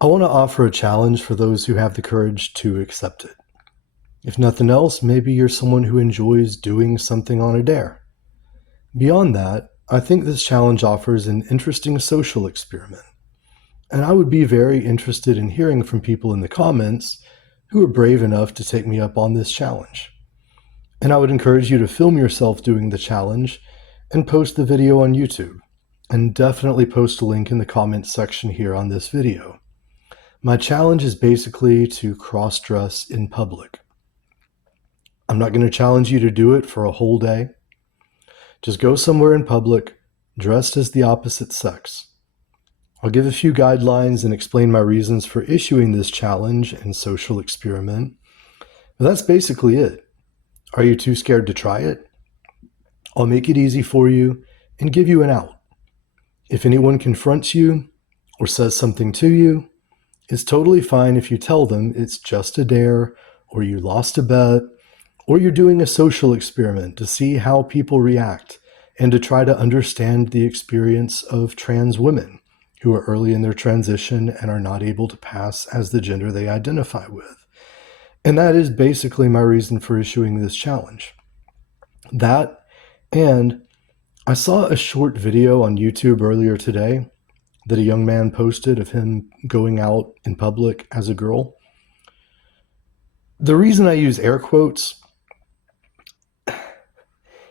I want to offer a challenge for those who have the courage to accept it. If nothing else, maybe you're someone who enjoys doing something on a dare. Beyond that, I think this challenge offers an interesting social experiment, and I would be very interested in hearing from people in the comments who are brave enough to take me up on this challenge. And I would encourage you to film yourself doing the challenge and post the video on YouTube. And definitely post a link in the comments section here on this video. My challenge is basically to cross-dress in public. I'm not going to challenge you to do it for a whole day. Just go somewhere in public, dressed as the opposite sex. I'll give a few guidelines and explain my reasons for issuing this challenge and social experiment. But that's basically it. Are you too scared to try it? I'll make it easy for you and give you an out. If anyone confronts you or says something to you, it's totally fine if you tell them it's just a dare, or you lost a bet, or you're doing a social experiment to see how people react and to try to understand the experience of trans women who are early in their transition and are not able to pass as the gender they identify with. And that is basically my reason for issuing this challenge. That, and I saw a short video on YouTube earlier today that a young man posted of him going out in public as a girl. The reason I use air quotes,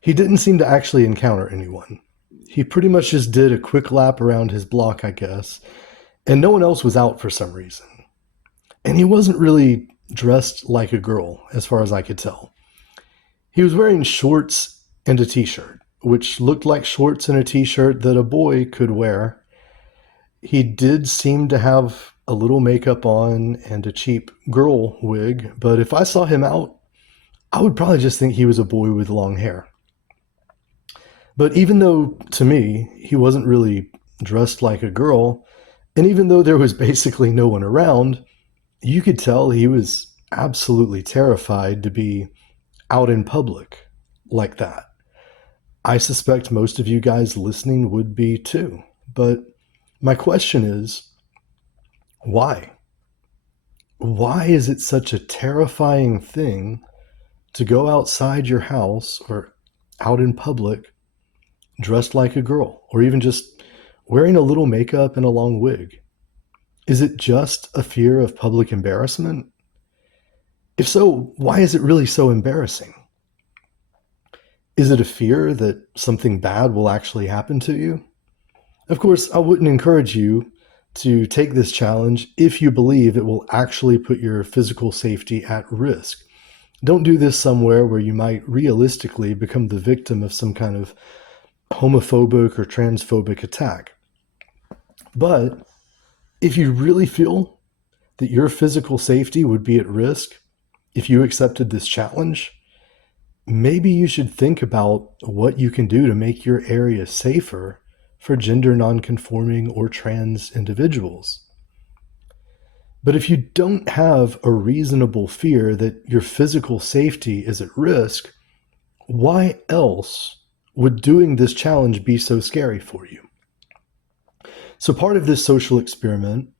he didn't seem to actually encounter anyone. He pretty much just did a quick lap around his block, I guess, and no one else was out for some reason. And he wasn't really dressed like a girl, as far as I could tell. He was wearing shorts and a t-shirt, which looked like shorts and a t-shirt that a boy could wear. He did seem to have a little makeup on and a cheap girl wig, but if I saw him out, I would probably just think he was a boy with long hair. But even though, to me, he wasn't really dressed like a girl, and even though there was basically no one around, you could tell he was absolutely terrified to be out in public like that. I suspect most of you guys listening would be too. But my question is, why? Why is it such a terrifying thing to go outside your house or out in public dressed like a girl, or even just wearing a little makeup and a long wig? Is it just a fear of public embarrassment? If so, why is it really so embarrassing? Is it a fear that something bad will actually happen to you? Of course, I wouldn't encourage you to take this challenge if you believe it will actually put your physical safety at risk. Don't do this somewhere where you might realistically become the victim of some kind of homophobic or transphobic attack. But if you really feel that your physical safety would be at risk if you accepted this challenge, maybe you should think about what you can do to make your area safer for gender nonconforming or trans individuals. But if you don't have a reasonable fear that your physical safety is at risk, why else would doing this challenge be so scary for you? So part of this social experiment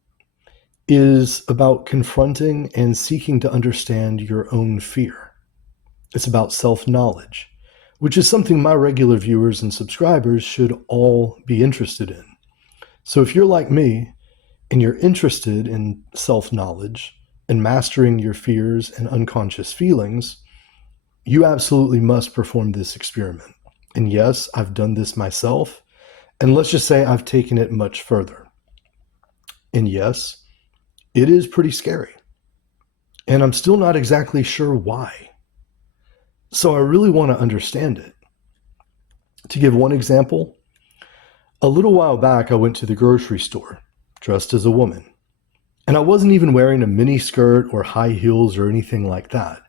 is about confronting and seeking to understand your own fear. It's about self-knowledge, which is something my regular viewers and subscribers should all be interested in. So if you're like me and you're interested in self-knowledge and mastering your fears and unconscious feelings, you absolutely must perform this experiment. And yes, I've done this myself, and let's just say I've taken it much further. And yes, it is pretty scary. And I'm still not exactly sure why. So I really want to understand it. To give one example, a little while back I went to the grocery store dressed as a woman. And I wasn't even wearing a mini skirt or high heels or anything like that.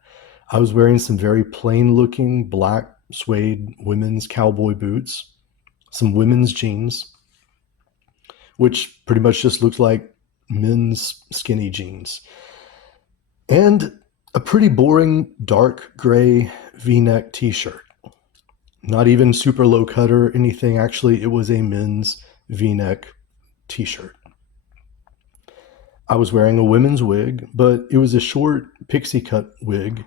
I was wearing some very plain looking black suede women's cowboy boots, some women's jeans, which pretty much just looked like men's skinny jeans, and a pretty boring dark gray V-neck t-shirt. Not even super low cut or anything. Actually, it was a men's V-neck t-shirt. I was wearing a women's wig, but it was a short pixie cut wig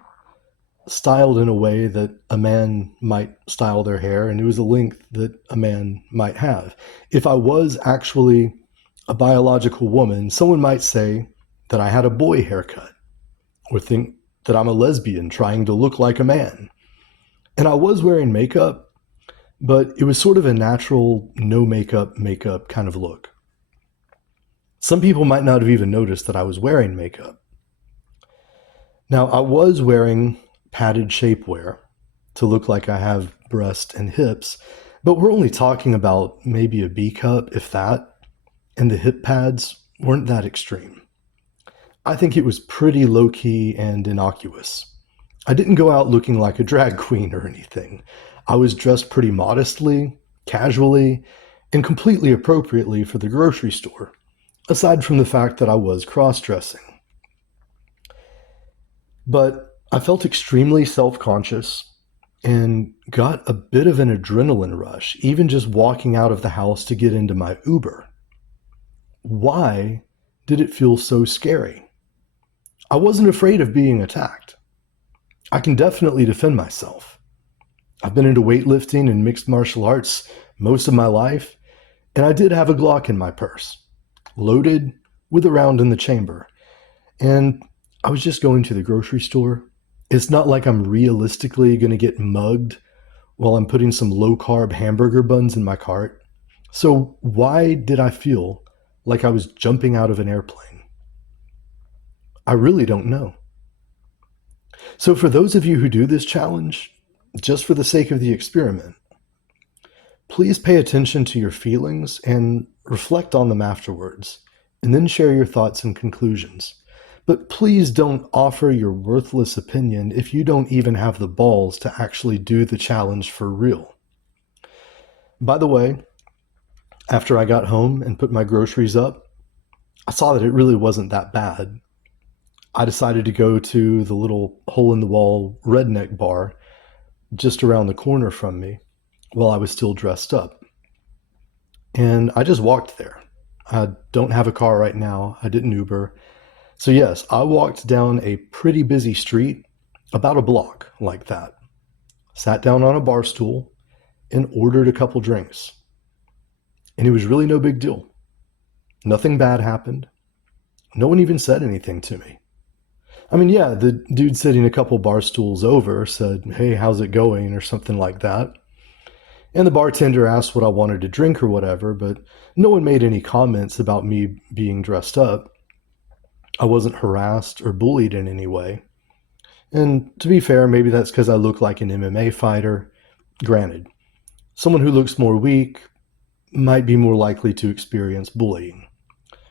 styled in a way that a man might style their hair, and it was a length that a man might have. If I was actually a biological woman, someone might say that I had a boy haircut, or think that I'm a lesbian trying to look like a man. And I was wearing makeup, but it was sort of a natural, no makeup kind of look. Some people might not have even noticed that I was wearing makeup. Now, I was wearing padded shapewear to look like I have breast and hips, but we're only talking about maybe a B cup, if that, and the hip pads weren't that extreme. I think it was pretty low-key and innocuous. I didn't go out looking like a drag queen or anything. I was dressed pretty modestly, casually, and completely appropriately for the grocery store, aside from the fact that I was cross-dressing. But I felt extremely self-conscious and got a bit of an adrenaline rush, even just walking out of the house to get into my Uber. Why did it feel so scary? I wasn't afraid of being attacked. I can definitely defend myself. I've been into weightlifting and mixed martial arts most of my life, and I did have a Glock in my purse, loaded with a round in the chamber. And I was just going to the grocery store. It's not like I'm realistically going to get mugged while I'm putting some low-carb hamburger buns in my cart. So why did I feel like I was jumping out of an airplane? I really don't know. So for those of you who do this challenge, just for the sake of the experiment, please pay attention to your feelings and reflect on them afterwards, and then share your thoughts and conclusions. But please don't offer your worthless opinion if you don't even have the balls to actually do the challenge for real. By the way, after I got home and put my groceries up, I saw that it really wasn't that bad. I decided to go to the little hole-in-the-wall redneck bar just around the corner from me while I was still dressed up. And I just walked there. I don't have a car right now. I didn't Uber. So yes, I walked down a pretty busy street, about a block like that, sat down on a bar stool, and ordered a couple drinks. And it was really no big deal. Nothing bad happened. No one even said anything to me. I mean, yeah, the dude sitting a couple bar stools over said, "Hey, how's it going?" or something like that. And the bartender asked what I wanted to drink or whatever, but no one made any comments about me being dressed up. I wasn't harassed or bullied in any way. And to be fair, maybe that's because I look like an MMA fighter. Granted, someone who looks more weak might be more likely to experience bullying.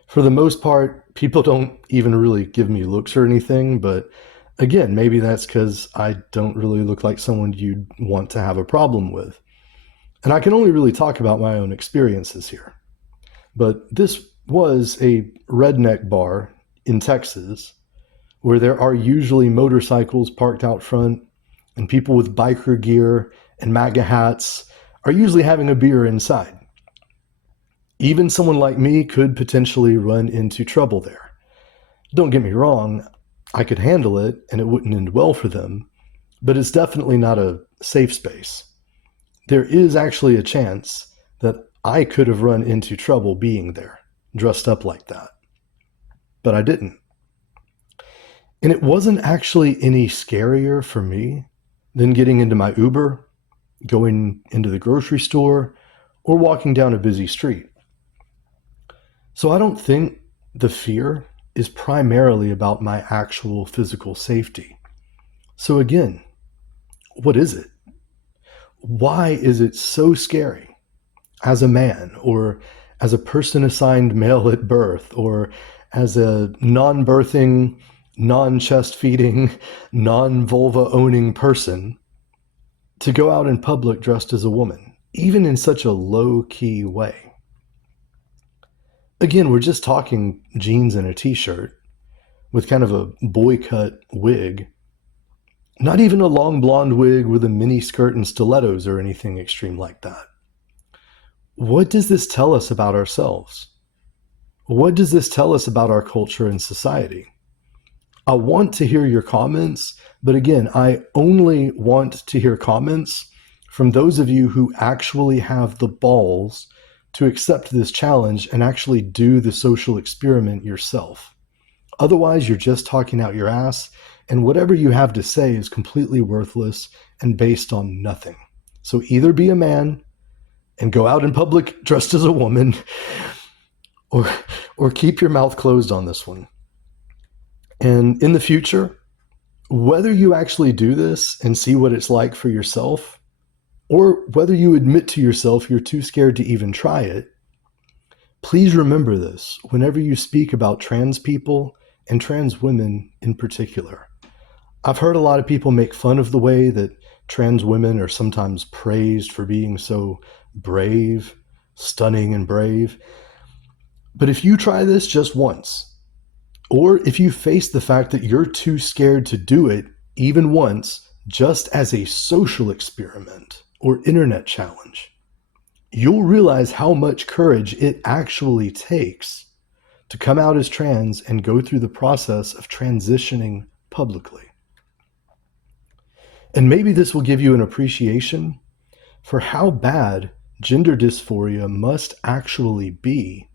For the most part, people don't even really give me looks or anything, but again, maybe that's because I don't really look like someone you'd want to have a problem with. And I can only really talk about my own experiences here. But this was a redneck bar in Texas where there are usually motorcycles parked out front, and people with biker gear and MAGA hats are usually having a beer inside. Even someone like me could potentially run into trouble there. Don't get me wrong, I could handle it and it wouldn't end well for them, but it's definitely not a safe space. There is actually a chance that I could have run into trouble being there, dressed up like that. But I didn't. And it wasn't actually any scarier for me than getting into my Uber, going into the grocery store, or walking down a busy street. So I don't think the fear is primarily about my actual physical safety. So again, what is it? Why is it so scary as a man, or as a person assigned male at birth, or as a non-birthing, non-chest feeding, non-vulva owning person to go out in public dressed as a woman, even in such a low-key way? Again, we're just talking jeans and a t-shirt with kind of a boy cut wig. Not even a long blonde wig with a mini skirt and stilettos or anything extreme like that. What does this tell us about ourselves? What does this tell us about our culture and society? I want to hear your comments, but again, I only want to hear comments from those of you who actually have the balls to accept this challenge and actually do the social experiment yourself. Otherwise, you're just talking out your ass, and whatever you have to say is completely worthless and based on nothing. So either be a man and go out in public dressed as a woman, or keep your mouth closed on this one. And in the future, whether you actually do this and see what it's like for yourself, or whether you admit to yourself you're too scared to even try it, please remember this whenever you speak about trans people and trans women in particular. I've heard a lot of people make fun of the way that trans women are sometimes praised for being so brave, stunning and brave. But if you try this just once, or if you face the fact that you're too scared to do it even once, just as a social experiment or internet challenge, you'll realize how much courage it actually takes to come out as trans and go through the process of transitioning publicly. And maybe this will give you an appreciation for how bad gender dysphoria must actually be,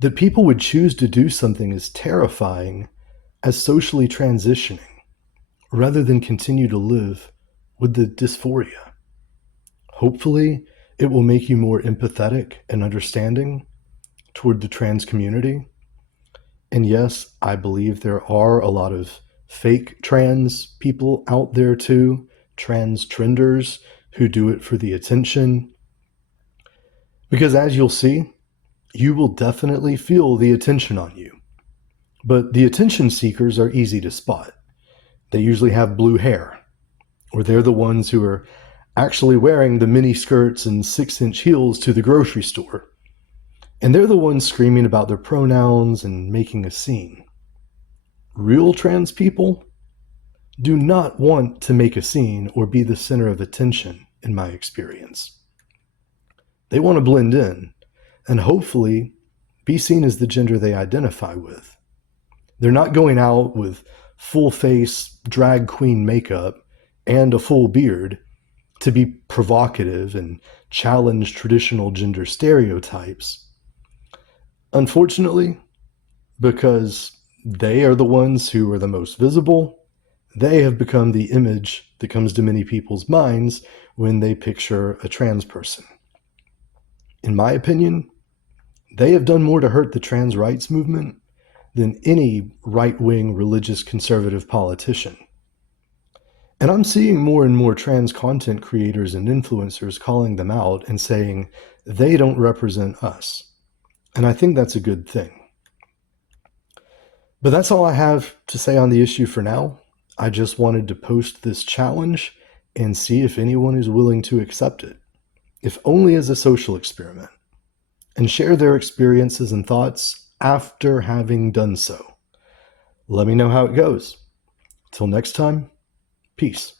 that people would choose to do something as terrifying as socially transitioning rather than continue to live with the dysphoria. Hopefully, it will make you more empathetic and understanding toward the trans community. And yes, I believe there are a lot of fake trans people out there too, trans trenders who do it for the attention. Because as you'll see, you will definitely feel the attention on you. But the attention seekers are easy to spot. They usually have blue hair, or they're the ones who are actually wearing the mini skirts and 6-inch heels to the grocery store. And they're the ones screaming about their pronouns and making a scene. Real trans people do not want to make a scene or be the center of attention, in my experience. They want to blend in and hopefully be seen as the gender they identify with. They're not going out with full face drag queen makeup and a full beard to be provocative and challenge traditional gender stereotypes. Unfortunately, because they are the ones who are the most visible, they have become the image that comes to many people's minds when they picture a trans person. In my opinion, they have done more to hurt the trans rights movement than any right-wing religious conservative politician. And I'm seeing more and more trans content creators and influencers calling them out and saying they don't represent us. And I think that's a good thing. But that's all I have to say on the issue for now. I just wanted to post this challenge and see if anyone is willing to accept it, if only as a social experiment, and share their experiences and thoughts after having done so. Let me know how it goes. Till next time, peace.